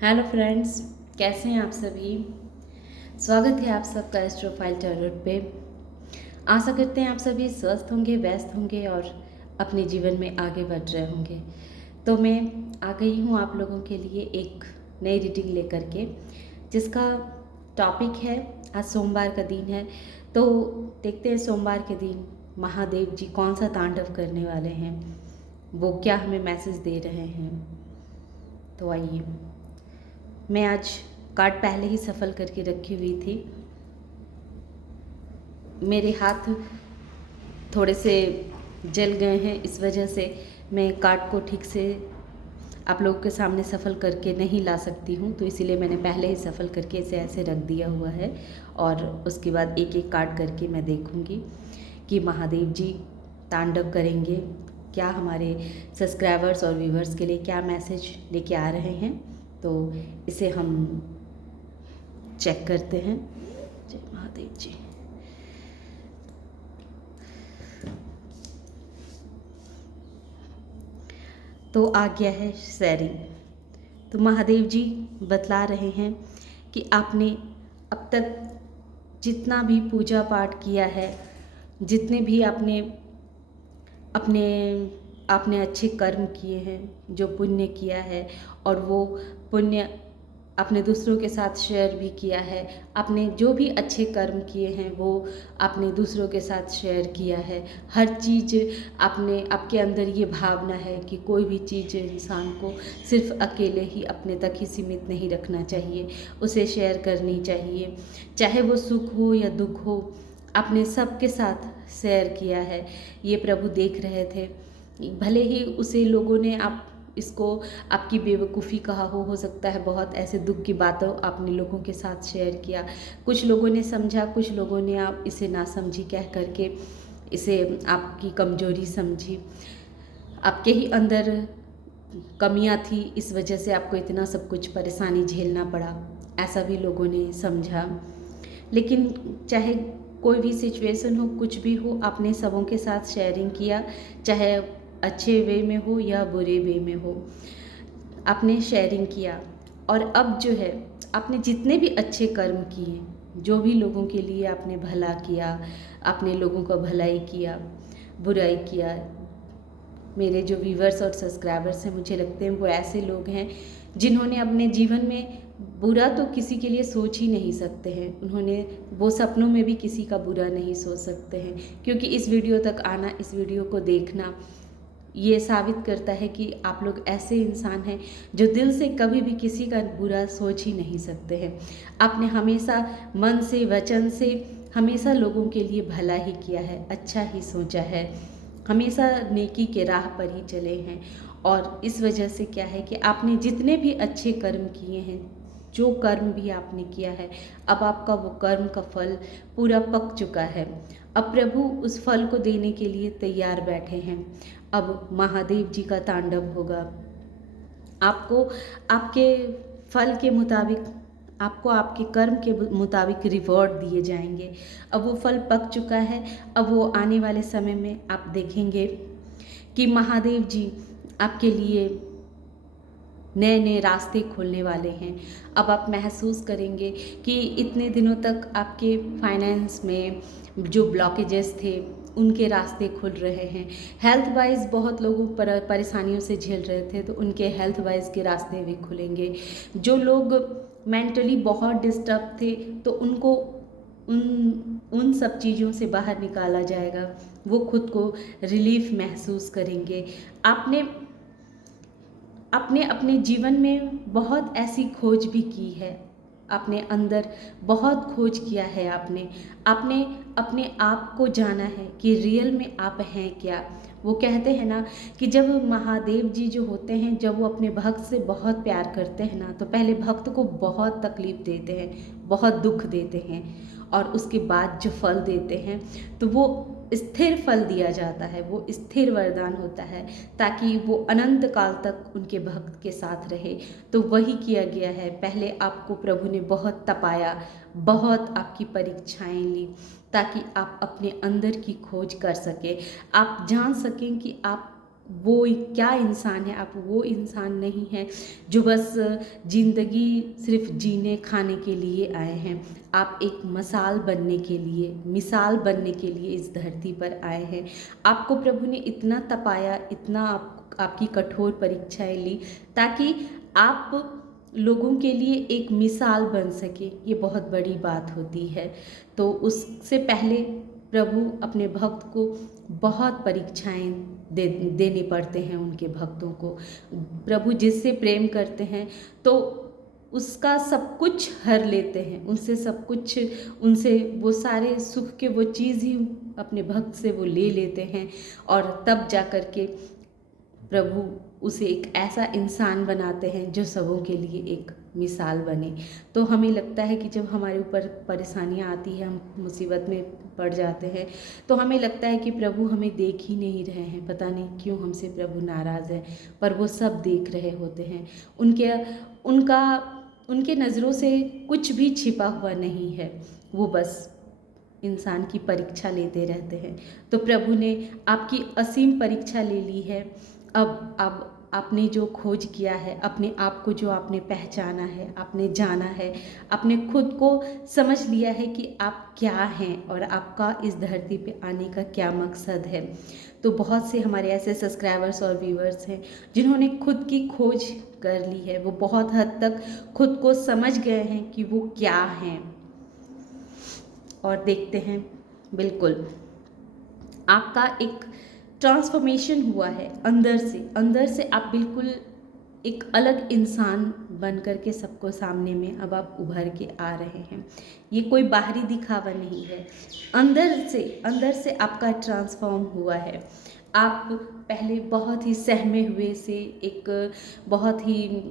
Hello friends, कैसे हैं आप सभी। स्वागत है आप सबका एस्ट्रोफाइल टैरोट पे। आशा करते हैं आप सभी स्वस्थ होंगे, व्यस्त होंगे और अपने जीवन में आगे बढ़ रहे होंगे। तो मैं आ गई हूँ आप लोगों के लिए एक नई रीडिंग लेकर के, जिसका टॉपिक है, आज सोमवार का दिन है। तो देखते हैं सोमवार के दिन महादेव जी कौन सा तांडव करने वाले हैं, वो क्या हमें मैसेज दे रहे हैं। तो आइए, मैं आज कार्ड पहले ही सफल करके रखी हुई थी। मेरे हाथ थोड़े से जल गए हैं, इस वजह से मैं कार्ड को ठीक से आप लोगों के सामने सफल करके नहीं ला सकती हूँ। तो इसीलिए मैंने पहले ही सफल करके इसे ऐसे रख दिया हुआ है और उसके बाद एक एक कार्ड करके मैं देखूँगी कि महादेव जी तांडव करेंगे, क्या हमारे सब्सक्राइबर्स और व्यूवर्स के लिए क्या मैसेज लेके आ रहे हैं। तो इसे हम चेक करते हैं। जय महादेव जी। तो आ गया है शेयरिंग। तो महादेव जी बतला रहे हैं कि आपने अब तक जितना भी पूजा पाठ किया है, जितने भी आपने अपने आपने अच्छे कर्म किए हैं, जो पुण्य किया है, और वो पुण्य आपने दूसरों के साथ शेयर भी किया है। आपने जो भी अच्छे कर्म किए हैं वो आपने दूसरों के साथ शेयर किया है। हर चीज़ आपने, आपके अंदर ये भावना है कि कोई भी चीज़ इंसान को सिर्फ अकेले ही अपने तक ही सीमित नहीं रखना चाहिए, उसे शेयर करनी चाहिए। चाहे वो सुख हो या दुख हो, आपने सबके साथ शेयर किया है। ये प्रभु देख रहे थे। भले ही उसे लोगों ने आप इसको आपकी बेवकूफ़ी कहा हो सकता है, बहुत ऐसे दुख की बातों आपने लोगों के साथ शेयर किया। कुछ लोगों ने समझा, कुछ लोगों ने आप इसे ना समझी कह करके इसे आपकी कमजोरी समझी। आपके ही अंदर कमियां थी, इस वजह से आपको इतना सब कुछ परेशानी झेलना पड़ा, ऐसा भी लोगों ने समझा। लेकिन चाहे कोई भी सिचुएशन हो, कुछ भी हो, आपने सबों के साथ शेयरिंग किया, चाहे अच्छे वे में हो या बुरे वे में हो, आपने शेयरिंग किया। और अब जो है, आपने जितने भी अच्छे कर्म किए, जो भी लोगों के लिए आपने भला किया, आपने लोगों का भलाई किया, बुराई किया। मेरे जो व्यूवर्स और सब्सक्राइबर्स हैं, मुझे लगते हैं वो ऐसे लोग हैं जिन्होंने अपने जीवन में बुरा तो किसी के लिए सोच ही नहीं सकते हैं। उन्होंने वो सपनों में भी किसी का बुरा नहीं सोच सकते हैं, क्योंकि इस वीडियो तक आना, इस वीडियो को देखना, ये साबित करता है कि आप लोग ऐसे इंसान हैं जो दिल से कभी भी किसी का बुरा सोच ही नहीं सकते हैं। आपने हमेशा मन से, वचन से हमेशा लोगों के लिए भला ही किया है, अच्छा ही सोचा है, हमेशा नेकी के राह पर ही चले हैं। और इस वजह से क्या है कि आपने जितने भी अच्छे कर्म किए हैं, जो कर्म भी आपने किया है, अब आपका वो कर्म का फल पूरा पक चुका है। अब प्रभु उस फल को देने के लिए तैयार बैठे हैं। अब महादेव जी का तांडव होगा। आपको आपके फल के मुताबिक, आपको आपके कर्म के मुताबिक रिवॉर्ड दिए जाएंगे। अब वो फल पक चुका है। अब वो आने वाले समय में आप देखेंगे कि महादेव जी आपके लिए नए नए रास्ते खोलने वाले हैं। अब आप महसूस करेंगे कि इतने दिनों तक आपके फाइनेंस में जो ब्लॉकेजेस थे, उनके रास्ते खुल रहे हैं। हेल्थ वाइज बहुत लोग परेशानियों से झेल रहे थे, तो उनके हेल्थ वाइज के रास्ते भी खुलेंगे। जो लोग मेंटली बहुत डिस्टर्ब थे, तो उनको उन सब चीज़ों से बाहर निकाला जाएगा। वो खुद को रिलीफ महसूस करेंगे। आपने अपने अपने जीवन में बहुत ऐसी खोज भी की है, अपने अंदर बहुत खोज किया है। आपने आपने अपने आप को जाना है कि रियल में आप हैं क्या। वो कहते हैं ना कि जब महादेव जी जो होते हैं, जब वो अपने भक्त से बहुत प्यार करते हैं ना, तो पहले भक्त को बहुत तकलीफ देते हैं, बहुत दुख देते हैं, और उसके बाद जो फल देते हैं तो वो स्थिर फल दिया जाता है, वो स्थिर वरदान होता है, ताकि वो अनंत काल तक उनके भक्त के साथ रहे। तो वही किया गया है। पहले आपको प्रभु ने बहुत तपाया, बहुत आपकी परीक्षाएं ली, ताकि आप अपने अंदर की खोज कर सकें, आप जान सकें कि आप वो क्या इंसान है, आप वो इंसान नहीं हैं जो बस ज़िंदगी सिर्फ जीने खाने के लिए आए हैं। आप एक मिसाल बनने के लिए इस धरती पर आए हैं। आपको प्रभु ने इतना तपाया, इतना आपकी कठोर परीक्षाएं ली, ताकि आप लोगों के लिए एक मिसाल बन सके। ये बहुत बड़ी बात होती है। तो उससे पहले प्रभु अपने भक्त को बहुत परीक्षाएं देने पड़ते हैं उनके भक्तों को। प्रभु जिससे प्रेम करते हैं तो उसका सब कुछ हर लेते हैं, उनसे सब कुछ, उनसे वो सारे सुख के वो चीज़ ही अपने भक्त से वो ले लेते हैं, और तब जा कर के प्रभु उसे एक ऐसा इंसान बनाते हैं जो सबों के लिए एक मिसाल बने। तो हमें लगता है कि जब हमारे ऊपर परेशानियां आती हैं, हम मुसीबत में पड़ जाते हैं, तो हमें लगता है कि प्रभु हमें देख ही नहीं रहे हैं, पता नहीं क्यों हमसे प्रभु नाराज़ है। पर वो सब देख रहे होते हैं। उनके नज़रों से कुछ भी छिपा हुआ नहीं है। वो बस इंसान की परीक्षा लेते रहते हैं। तो प्रभु ने आपकी असीम परीक्षा ले ली है। अब आपने जो खोज किया है, अपने आप को जो आपने पहचाना है, आपने जाना है, आपने खुद को समझ लिया है कि आप क्या हैं और आपका इस धरती पे आने का क्या मकसद है। तो बहुत से हमारे ऐसे सब्सक्राइबर्स और व्यूअर्स हैं जिन्होंने खुद की खोज कर ली है। वो बहुत हद तक खुद को समझ गए हैं कि वो क्या हैं। और देखते हैं, बिल्कुल आपका एक ट्रांसफॉर्मेशन हुआ है अंदर से आप बिल्कुल एक अलग इंसान बन कर के सबको सामने में अब आप उभर के आ रहे हैं। ये कोई बाहरी दिखावा नहीं है, अंदर से आपका ट्रांसफॉर्म हुआ है। आप पहले बहुत ही सहमे हुए से एक बहुत ही,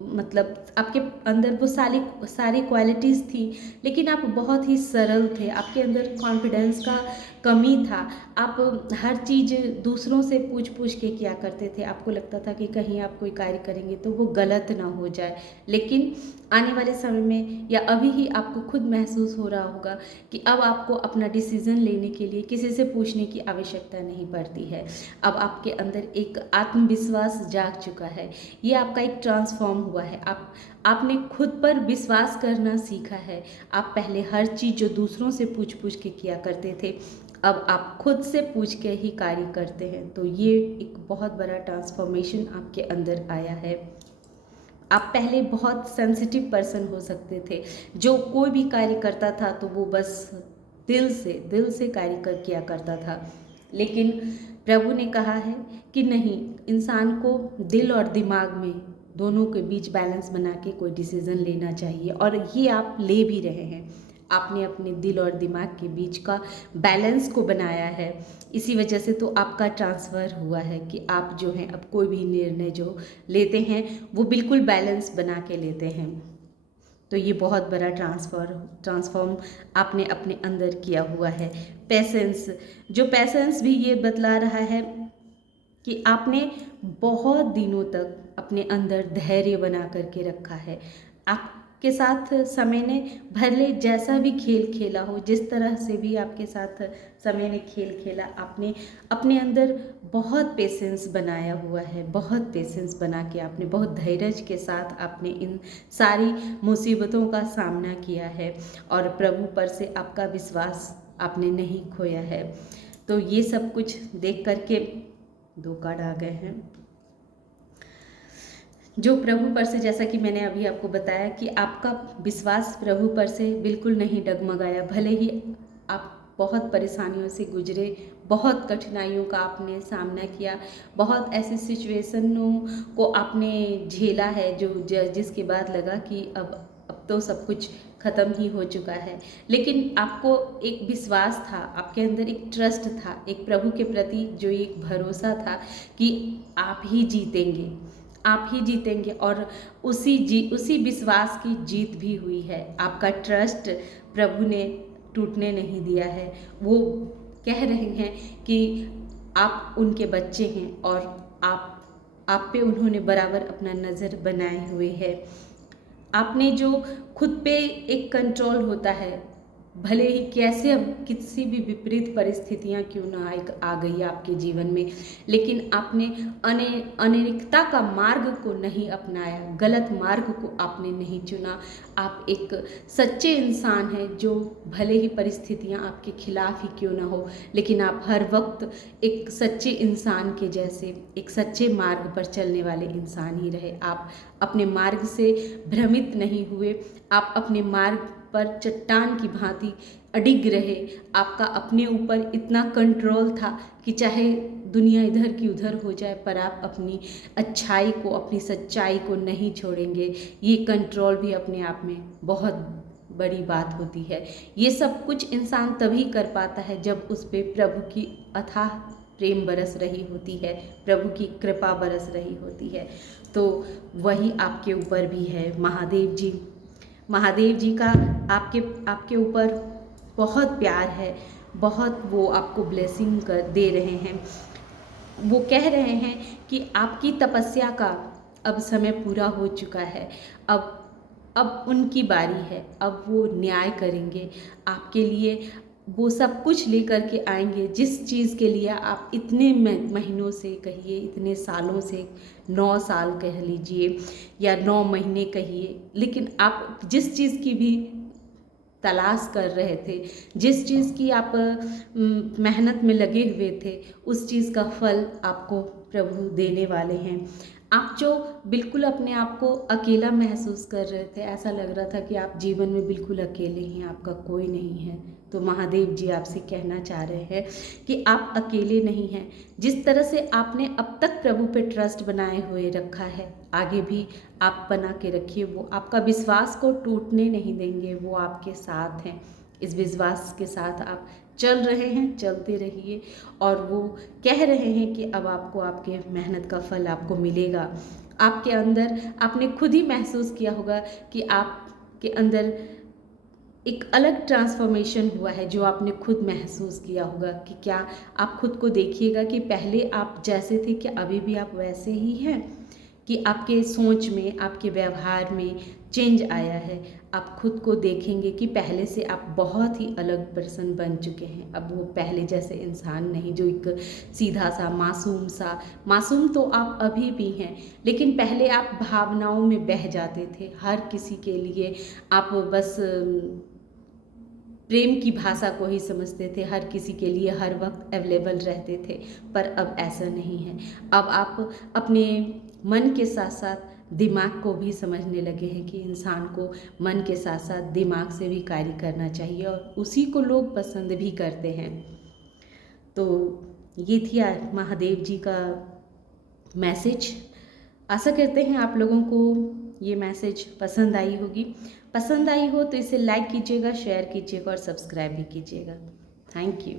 मतलब आपके अंदर वो सारी क्वालिटीज़ थी, लेकिन आप बहुत ही सरल थे। आपके अंदर कॉन्फिडेंस का कमी था। आप हर चीज़ दूसरों से पूछ के किया करते थे। आपको लगता था कि कहीं आप कोई कार्य करेंगे तो वो गलत ना हो जाए। लेकिन आने वाले समय में या अभी ही आपको खुद महसूस हो रहा होगा कि अब आपको अपना डिसीज़न लेने के लिए किसी से पूछने की आवश्यकता नहीं पड़ती है। अब आपके अंदर एक आत्मविश्वास जाग चुका है। ये आपका एक ट्रांसफॉर्म हुआ है। आपने खुद पर विश्वास करना सीखा है। आप पहले हर चीज़ जो दूसरों से पूछ के किया करते थे, अब आप खुद से पूछ के ही कार्य करते हैं। तो ये एक बहुत बड़ा ट्रांसफॉर्मेशन आपके अंदर आया है। आप पहले बहुत सेंसिटिव पर्सन हो सकते थे, जो कोई भी कार्य करता था तो वो बस दिल से कार्य किया करता था। लेकिन प्रभु ने कहा है कि नहीं, इंसान को दिल और दिमाग में दोनों के बीच बैलेंस बना के कोई डिसीज़न लेना चाहिए, और ये आप ले भी रहे हैं। आपने अपने दिल और दिमाग के बीच का बैलेंस को बनाया है। इसी वजह से तो आपका ट्रांसफ़र हुआ है कि आप जो हैं अब कोई भी निर्णय जो लेते हैं वो बिल्कुल बैलेंस बना के लेते हैं। तो ये बहुत बड़ा ट्रांसफॉर्म आपने अपने अंदर किया हुआ है। पैसेंस भी ये बतला रहा है कि आपने बहुत दिनों तक अपने अंदर धैर्य बना करके रखा है। आपके साथ समय ने भले जैसा भी खेल खेला हो, जिस तरह से भी आपके साथ समय ने खेल खेला, आपने अपने अंदर बहुत पेशेंस बनाया हुआ है। बहुत पेशेंस बना के आपने बहुत धैर्य के साथ आपने इन सारी मुसीबतों का सामना किया है, और प्रभु पर से आपका विश्वास आपने नहीं खोया है। तो ये सब कुछ देख करके 2 कार्ड आ गए हैं जो प्रभु पर से, जैसा कि मैंने अभी आपको बताया कि आपका विश्वास प्रभु पर से बिल्कुल नहीं डगमगाया। भले ही आप बहुत परेशानियों से गुजरे, बहुत कठिनाइयों का आपने सामना किया, बहुत ऐसी सिचुएशनों को आपने झेला है जिसके बाद लगा कि अब तो सब कुछ ख़त्म ही हो चुका है। लेकिन आपको एक विश्वास था, आपके अंदर एक ट्रस्ट था, एक प्रभु के प्रति जो एक भरोसा था कि आप ही जीतेंगे, और उसी विश्वास की जीत भी हुई है। आपका ट्रस्ट प्रभु ने टूटने नहीं दिया है। वो कह रहे हैं कि आप उनके बच्चे हैं, और आप पे उन्होंने बराबर अपना नज़र बनाए हुए है। आपने जो खुद पे एक कंट्रोल होता है, भले ही कैसे अब किसी भी विपरीत परिस्थितियां क्यों ना आ गई आपके जीवन में, लेकिन आपने अनैतिकता का मार्ग को नहीं अपनाया, गलत मार्ग को आपने नहीं चुना। आप एक सच्चे इंसान हैं जो भले ही परिस्थितियां आपके खिलाफ ही क्यों ना हो, लेकिन आप हर वक्त एक सच्चे इंसान के जैसे एक सच्चे मार्ग पर चलने वाले इंसान ही रहे। आप अपने मार्ग से भ्रमित नहीं हुए, आप अपने मार्ग पर चट्टान की भांति अडिग रहे। आपका अपने ऊपर इतना कंट्रोल था कि चाहे दुनिया इधर की उधर हो जाए, पर आप अपनी अच्छाई को, अपनी सच्चाई को नहीं छोड़ेंगे। ये कंट्रोल भी अपने आप में बहुत बड़ी बात होती है। ये सब कुछ इंसान तभी कर पाता है जब उस पर प्रभु की अथाह प्रेम बरस रही होती है, प्रभु की कृपा बरस रही होती है। तो वही आपके ऊपर भी है। महादेव जी का आपके ऊपर बहुत प्यार है, बहुत वो आपको ब्लेसिंग दे रहे हैं। वो कह रहे हैं कि आपकी तपस्या का अब समय पूरा हो चुका है, अब उनकी बारी है, अब वो न्याय करेंगे आपके लिए। वो सब कुछ लेकर के आएंगे जिस चीज़ के लिए आप इतने महीनों से कहिए, इतने सालों से, 9 साल कह लीजिए या 9 महीने कहिए, लेकिन आप जिस चीज़ की भी तलाश कर रहे थे, जिस चीज़ की आप मेहनत में लगे हुए थे, उस चीज़ का फल आपको प्रभु देने वाले हैं। आप जो बिल्कुल अपने आप को अकेला महसूस कर रहे थे, ऐसा लग रहा था कि आप जीवन में बिल्कुल अकेले हैं, आपका कोई नहीं है, तो महादेव जी आपसे कहना चाह रहे हैं कि आप अकेले नहीं हैं। जिस तरह से आपने अब तक प्रभु पे ट्रस्ट बनाए हुए रखा है, आगे भी आप बना के रखिए। वो आपका विश्वास को टूटने नहीं देंगे, वो आपके साथ हैं। इस विश्वास के साथ आप चल रहे हैं, चलते रहिए। और वो कह रहे हैं कि अब आपको आपके मेहनत का फल आपको मिलेगा। आपके अंदर आपने खुद ही महसूस किया होगा कि आपके अंदर एक अलग ट्रांसफॉर्मेशन हुआ है, जो आपने खुद महसूस किया होगा कि क्या आप खुद को देखिएगा कि पहले आप जैसे थे, क्या अभी भी आप वैसे ही हैं, कि आपके सोच में, आपके व्यवहार में चेंज आया है। आप खुद को देखेंगे कि पहले से आप बहुत ही अलग पर्सन बन चुके हैं। अब वो पहले जैसे इंसान नहीं जो एक सीधा सा मासूम तो आप अभी भी हैं, लेकिन पहले आप भावनाओं में बह जाते थे। हर किसी के लिए आप बस प्रेम की भाषा को ही समझते थे, हर किसी के लिए हर वक्त अवेलेबल रहते थे। पर अब ऐसा नहीं है। अब आप अपने मन के साथ साथ दिमाग को भी समझने लगे हैं कि इंसान को मन के साथ साथ दिमाग से भी कार्य करना चाहिए, और उसी को लोग पसंद भी करते हैं। तो ये थी महादेव जी का मैसेज। आशा करते हैं आप लोगों को ये मैसेज पसंद आई होगी। पसंद आई हो तो इसे लाइक कीजिएगा, शेयर कीजिएगा और सब्सक्राइब भी कीजिएगा। Thank you.